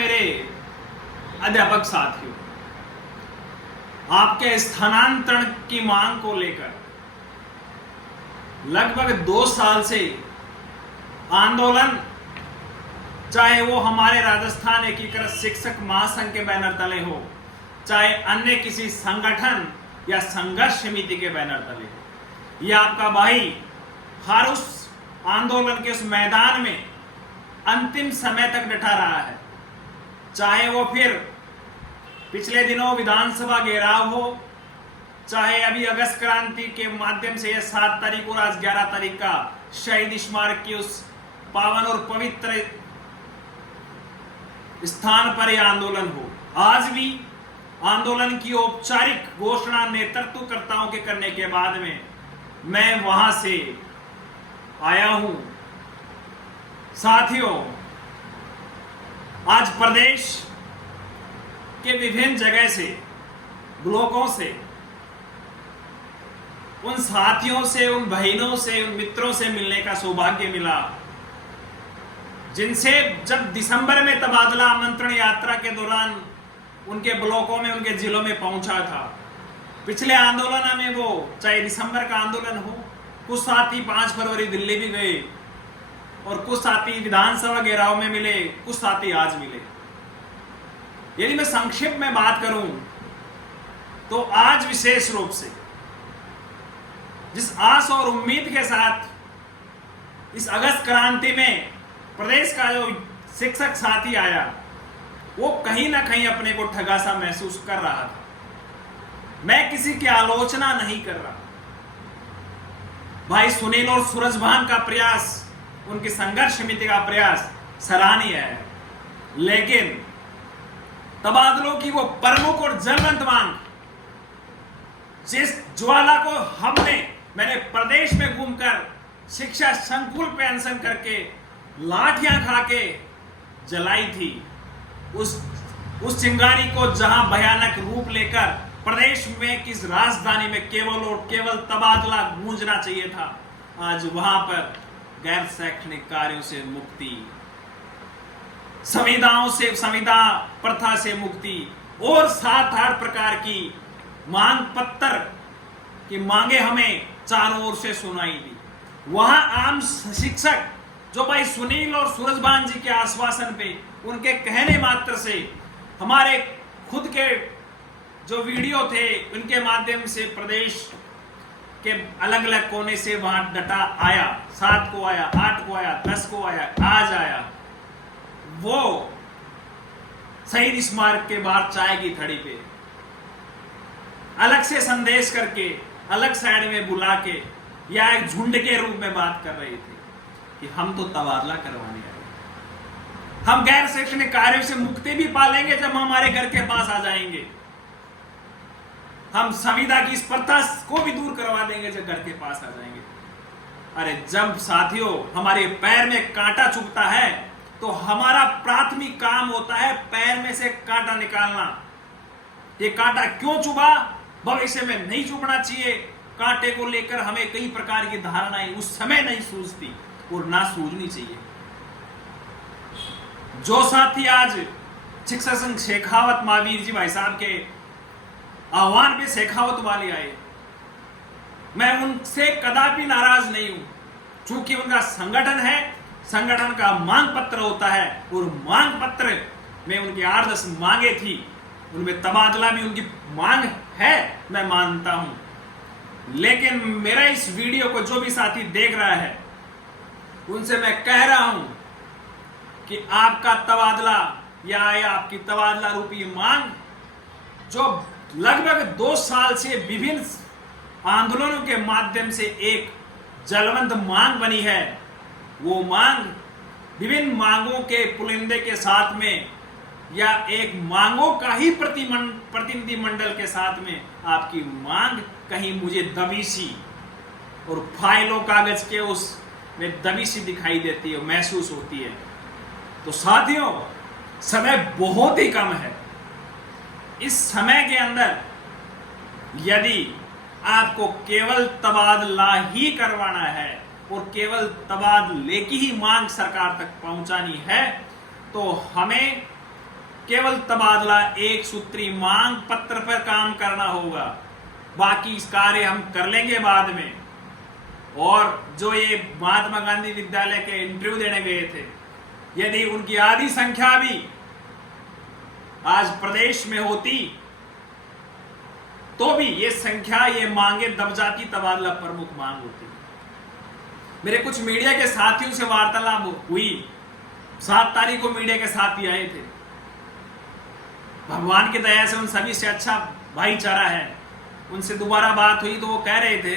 मेरे अध्यापक साथियों, आपके स्थानांतरण की मांग को लेकर लगभग 2 साल से आंदोलन, चाहे वो हमारे राजस्थान एकीकृत शिक्षक महासंघ के बैनर तले हो, चाहे अन्य किसी संगठन या संघर्ष समिति के बैनर तले हो, यह आपका भाई हर उस आंदोलन के उस मैदान में अंतिम समय तक डटा रहा है। चाहे वो फिर पिछले दिनों विधानसभा घेराव हो, चाहे अभी अगस्त क्रांति के माध्यम से 7 तारीख और आज 11 तारीख का शहीद स्मारक की उस पावन और पवित्र स्थान पर यह आंदोलन हो, आज भी आंदोलन की औपचारिक घोषणा नेतृत्वकर्ताओं के करने के बाद में मैं वहां से आया हूं। साथियों, आज प्रदेश के विभिन्न जगह से, ब्लॉकों से, उन साथियों से, उन बहनों से, उन मित्रों से मिलने का सौभाग्य मिला जिनसे जब दिसंबर में तबादला आमंत्रण यात्रा के दौरान उनके ब्लॉकों में, उनके जिलों में पहुंचा था। पिछले आंदोलन में वो चाहे दिसंबर का आंदोलन हो, कुछ साथी 5 फरवरी दिल्ली भी गए और कुछ साथी विधानसभा घेराव में मिले, कुछ साथी आज मिले। यदि मैं संक्षिप्त में बात करूं तो आज विशेष रूप से जिस आस और उम्मीद के साथ इस अगस्त क्रांति में प्रदेश का जो शिक्षक साथी आया, वो कहीं ना कहीं अपने को ठगा सा महसूस कर रहा था। मैं किसी की आलोचना नहीं कर रहा। भाई सुनील और सूरजभान का प्रयास, उनकी संघर्ष समिति का प्रयास सराहनीय है, लेकिन तबादलों की वो प्रमुख और ज्वलंत मांग, जिस ज्वाला को मैंने प्रदेश में घूमकर शिक्षा संकुल पे अनशन करके लाठियां खा के जलाई थी, उस चिंगारी को जहां भयानक रूप लेकर प्रदेश में किस राजधानी में केवल और केवल तबादला गूंजना चाहिए था, आज वहां पर गैर शैक्षणिक कार्यों से मुक्ति, संविदा प्रथा से मुक्ति और 7-8 प्रकार की मांग पत्र की मांगे हमें चारों ओर से सुनाई दी। वहां आम शिक्षक जो भाई सुनील और सूरजभान जी के आश्वासन पे, उनके कहने मात्र से, हमारे खुद के जो वीडियो थे उनके माध्यम से प्रदेश के अलग अलग कोने से वहां डटा आया, 7 को आया, 8 को आया, 10 को आया, आज आया, वो शहीद स्मारक के बाहर चाय की थड़ी पे अलग से संदेश करके, अलग साइड में बुला के या एक झुंड के रूप में बात कर रहे थे कि हम तो तबादला करवाने आए, हम गैर शैक्षणिक कार्यों से मुक्ति भी पालेंगे जब हमारे घर के पास आ जाएंगे, हम संविदा की स्पर्धा को भी दूर करवा देंगे जब घर के पास आ जाएंगे। अरे जब साथियों हमारे पैर में कांटा चुभता है तो हमारा प्राथमिक काम होता है पैर में से कांटा निकालना। ये कांटा क्यों चुभा, भविष्य में नहीं चुभना चाहिए। कांटे को लेकर हमें कई प्रकार की धारणाएं उस समय नहीं सूझती और ना सूझनी चाहिए। जो साथी आज शिक्षक संघ शेखावत महावीर जी भाई साहब के आह्वान पे शेखावत वाले आए, मैं उनसे कदापि नाराज नहीं हूं, क्योंकि उनका संगठन है, संगठन का मांग पत्र होता है और मांग पत्र में उनकी 8-10 मांगे थी, उनमें तबादला भी उनकी मांग है, मैं मानता हूं। लेकिन मेरा इस वीडियो को जो भी साथी देख रहा है उनसे मैं कह रहा हूं कि आपका तबादला या आपकी तबादला रूपी मांग जो लगभग 2 साल से विभिन्न आंदोलनों के माध्यम से एक जलवंत मांग बनी है, वो मांग विभिन्न मांगों के पुलिंदे के साथ में या एक मांगों का ही प्रतिनिधि मंडल के साथ में आपकी मांग कहीं मुझे दबी सी और फाइलों कागज के उस में दबी सी दिखाई देती है, महसूस होती है। तो साथियों समय बहुत ही कम है। इस समय के अंदर यदि आपको केवल तबादला ही करवाना है और केवल तबादले की ही मांग सरकार तक पहुंचानी है तो हमें केवल तबादला एक सूत्री मांग पत्र पर काम करना होगा, बाकी इस कार्य हम कर लेंगे बाद में। और जो ये महात्मा गांधी विद्यालय के इंटरव्यू देने गए थे, यदि उनकी आधी संख्या भी आज प्रदेश में होती तो भी ये संख्या, ये मांगे दब जाती, तबादला प्रमुख मांग होती। मेरे कुछ मीडिया के साथियों से वार्तालाप हुई, 7 तारीख को मीडिया के साथी आए थे। भगवान की दया से उन सभी से अच्छा भाईचारा है। उनसे दोबारा बात हुई तो वो कह रहे थे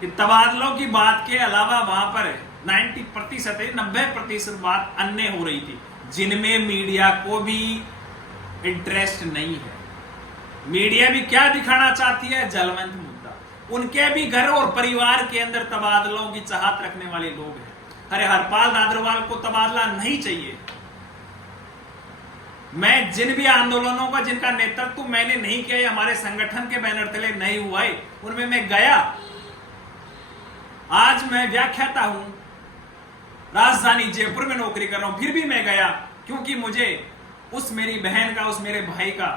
कि तबादलों की बात के अलावा वहां पर 90% बात अन्य हो रही थी, जिनमें मीडिया को भी इंटरेस्ट नहीं है। मीडिया भी क्या दिखाना चाहती है? जलवंत मुद्दा। उनके भी घर और परिवार के अंदर तबादलों की चाहत रखने वाले लोग हैं। अरे हरपाल नादरवाल को तबादला नहीं चाहिए। मैं जिन भी आंदोलनों का जिनका नेतृत्व मैंने नहीं किया, हमारे संगठन के बैनर तले नहीं हुआ है, उनमें मैं गया। आज मैं व्याख्याता हूं, राजधानी जयपुर में नौकरी कर रहा हूं, फिर भी मैं गया क्योंकि मुझे उस मेरी बहन का, उस मेरे भाई का,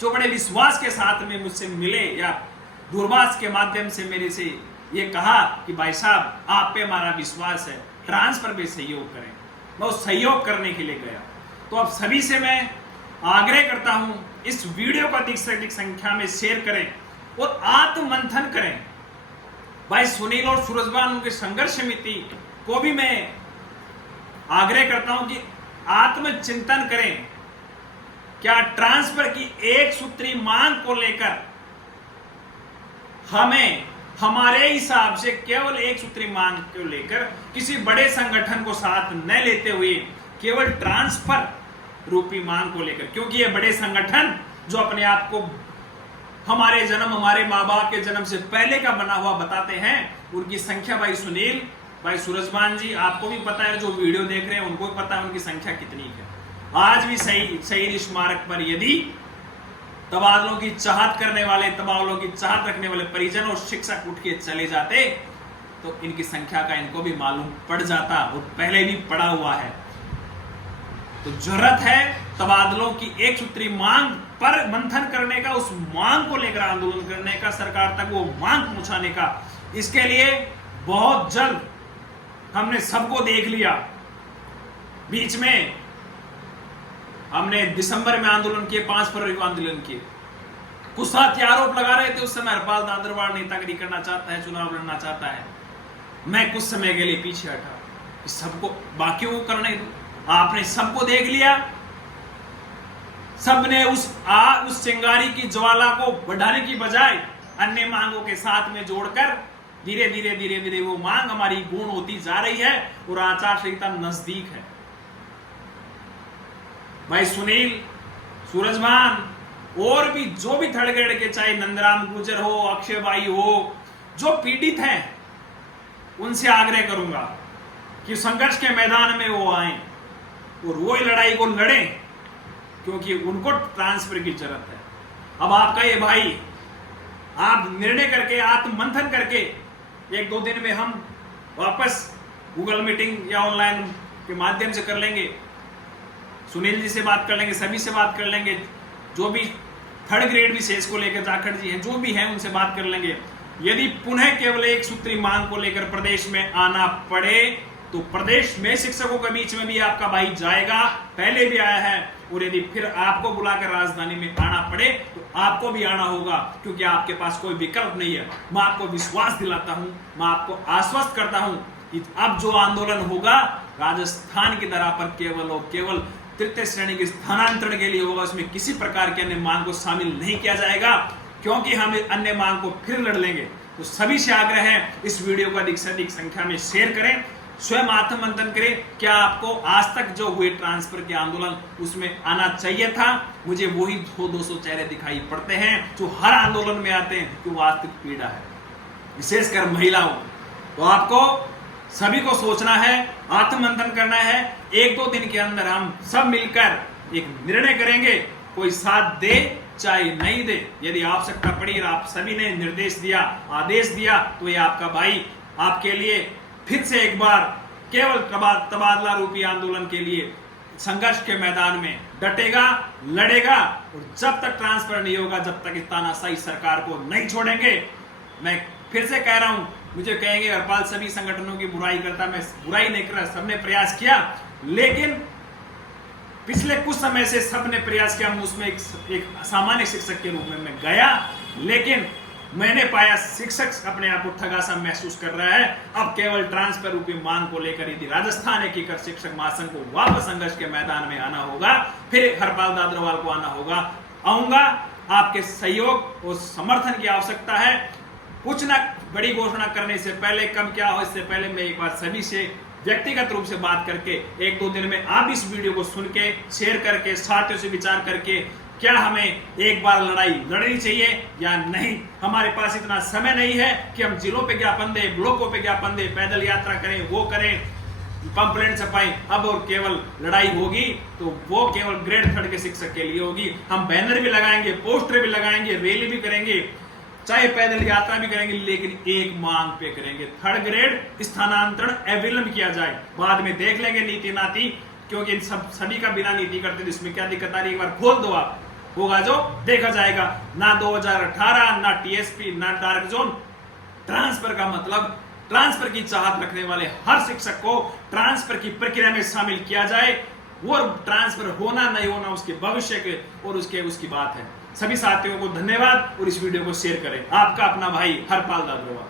जो बड़े विश्वास के साथ में मुझसे मिले या दूरभाष के माध्यम से मेरे से ये कहा कि भाई साहब आप पे हमारा विश्वास है, ट्रांसफर पे सहयोग करें, मैं उस सहयोग करने के लिए गया। तो अब सभी से मैं आग्रह करता हूं, इस वीडियो को अधिक से अधिक संख्या में शेयर करें और आत्ममंथन करें। भाई सुनील और सूरजभान उनके संघर्ष समिति को भी मैं आग्रह करता हूं कि आत्मचिंतन करें। क्या ट्रांसफर की एक सूत्री मांग को लेकर हमें हमारे हिसाब से केवल एक सूत्री मांग को लेकर किसी बड़े संगठन को साथ न लेते हुए केवल ट्रांसफर रूपी मांग को लेकर, क्योंकि ये बड़े संगठन जो अपने आप को हमारे जन्म, हमारे माँ बाप के जन्म से पहले का बना हुआ बताते हैं, उनकी संख्या, भाई सुनील, भाई सूरजभान जी, आपको भी पता है, जो वीडियो देख रहे हैं उनको भी पता है उनकी संख्या कितनी है। आज भी शहीद स्मारक पर यदि तबादलों की चाहत करने वाले, तबादलों की चाहत रखने वाले परिजन और शिक्षक उठ के चले जाते तो इनकी संख्या का इनको भी मालूम पड़ जाता, और पहले भी पड़ा हुआ है। तो जरूरत है तबादलों की एक सूत्री मांग पर मंथन करने का, उस मांग को लेकर आंदोलन करने का, सरकार तक वो मांग पहुंचाने का। इसके लिए बहुत जल्द हमने सबको देख लिया। बीच में हमने दिसंबर में आंदोलन किए, 5 फरवरी को आंदोलन किए। कुछ साथी आरोप लगा रहे थे उस समय हरपाल नादरवाल नेतागिरी करना चाहता है, चुनाव लड़ना चाहता है। मैं कुछ समय के लिए पीछे हटा, सबको बाकियों को करने दो। आपने सबको देख लिया, सबने उस चिंगारी की ज्वाला को बढ़ाने की बजाय अन्य मांगों के साथ में जोड़कर धीरे धीरे वो मांग हमारी पूर्ण होती जा रही है और आचार संहिता नजदीक है। भाई सुनील, सूरजभान और भी जो भी थर्ड ग्रेड के, चाहे नंदराम गुर्जर हो, अक्षय भाई हो, जो पीड़ित हैं, उनसे आग्रह करूंगा कि संघर्ष के मैदान में वो आए और वो लड़ाई को लड़ें, क्योंकि उनको ट्रांसफर की जरूरत है। अब आपका ये भाई, आप निर्णय करके, आत्ममंथन करके 1-2 दिन में हम वापस गूगल मीटिंग या ऑनलाइन के माध्यम से कर लेंगे, सुनील जी से बात कर लेंगे, सभी से बात कर लेंगे, जो भी थर्ड ग्रेड विशेष को लेकर जाखड़ जी हैं, जो भी हैं, उनसे बात कर लेंगे। यदि पुनः केवल एक सूत्री मांग को लेकर प्रदेश में आना पड़े तो प्रदेश में शिक्षकों के बीच में भी आपका भाई जाएगा, पहले भी आया है, और यदि फिर आपको बुलाकर राजधानी में आना पड़े तो आपको भी आना होगा, क्योंकि आपके पास कोई विकल्प नहीं है। मैं आपको विश्वास दिलाता हूं, मैं आपको आश्वस्त करता हूं कि अब जो आंदोलन होगा राजस्थान की धरा पर केवल और केवल तृतीय श्रेणी के स्थानांतरण के लिए होगा। उसमें किसी प्रकार के अन्य मांग को शामिल नहीं किया जाएगा, क्योंकि हम अन्य मांग को फिर लड़ लेंगे। तो सभी से आग्रह है, इस वीडियो को अधिक से अधिक संख्या में शेयर करें, स्वयं आत्ममंथन करें। क्या आपको आज तक जो हुए ट्रांसफर के आंदोलन, उसमें आना चाहिए था? मुझे वही 200 चेहरे दिखाई पड़ते हैं जो हर आंदोलन में आते हैं, कि वास्तविक पीड़ा है, विशेषकर महिलाओं। तो आपको सभी को सोचना है, आत्ममंथन करना है। 1-2 दिन के अंदर हम सब मिलकर एक निर्णय करेंगे, कोई साथ दे चाहे नहीं दे। यदि आवश्यकता पड़ी और आप सभी ने निर्देश दिया, आदेश दिया, तो ये आपका भाई आपके लिए फिर से एक बार केवल तबादला रूपी आंदोलन के लिए संघर्ष के मैदान में डटेगा, लड़ेगा, और जब तक ट्रांसफर नहीं होगा, जब तक इस तानाशाही सरकार को नहीं छोड़ेंगे। मैं फिर से कह रहा हूं, मुझे कहेंगे हरपाल सभी संगठनों की बुराई करता, मैं बुराई नहीं कर रहा, सबने प्रयास किया, लेकिन पिछले कुछ समय से सबने प्रयास किया। उसमें एक सामान्य शिक्षक के रूप में मैं गया, लेकिन मैंने पाया शिक्षक अपने आप को ठगा सा महसूस कर रहा है। अब केवल ट्रांसफर रूपी मांग को लेकर यदि राजस्थान एकीकृत शिक्षक महासंघ को वापस संघर्ष के मैदान में आना होगा, फिर हरपाल दादरवाल को आना होगा। आऊंगा, आपके सहयोग और समर्थन की आवश्यकता है। कुछ ना बड़ी घोषणा करने से पहले, कब क्या हो इससे पहले, मैं एक बार सभी से व्यक्तिगत रूप से बात करके 1-2 दिन में आप इस वीडियो को सुन के, शेयर करके, साथियों से विचार करके, क्या हमें एक बार लड़ाई लड़नी चाहिए या नहीं। हमारे पास इतना समय नहीं है कि हम जिलों पे ज्ञापन दें, ब्लॉकों पे ज्ञापन दें, पैदल यात्रा करें, वो करें, पंपलेट छपाएं। अब और केवल लड़ाई होगी तो वो केवल ग्रेड 3 के शिक्षक के लिए होगी। हम बैनर भी लगाएंगे, पोस्टर भी लगाएंगे, रैली भी करेंगे, चाहे पैदल यात्रा भी करेंगे, लेकिन एक मांग पे करेंगे, 3rd ग्रेड स्थानांतरण अविलंब किया जाए। बाद में देख लेंगे नीति नाती, क्योंकि इन सभी का बिना नीति करते तो इसमें क्या दिक्कत आ रही है, एक बार खोल दो आप, होगा जो देखा जाएगा। ना 2018, ना टीएसपी, ना डार्क जोन। ट्रांसफर का मतलब, ट्रांसफर की चाहत रखने वाले हर शिक्षक को ट्रांसफर की प्रक्रिया में शामिल किया जाए। वो ट्रांसफर होना नहीं होना उसके भविष्य के और उसकी बात है। सभी साथियों को धन्यवाद और इस वीडियो को शेयर करें। आपका अपना भाई हरपाल दादरवाल।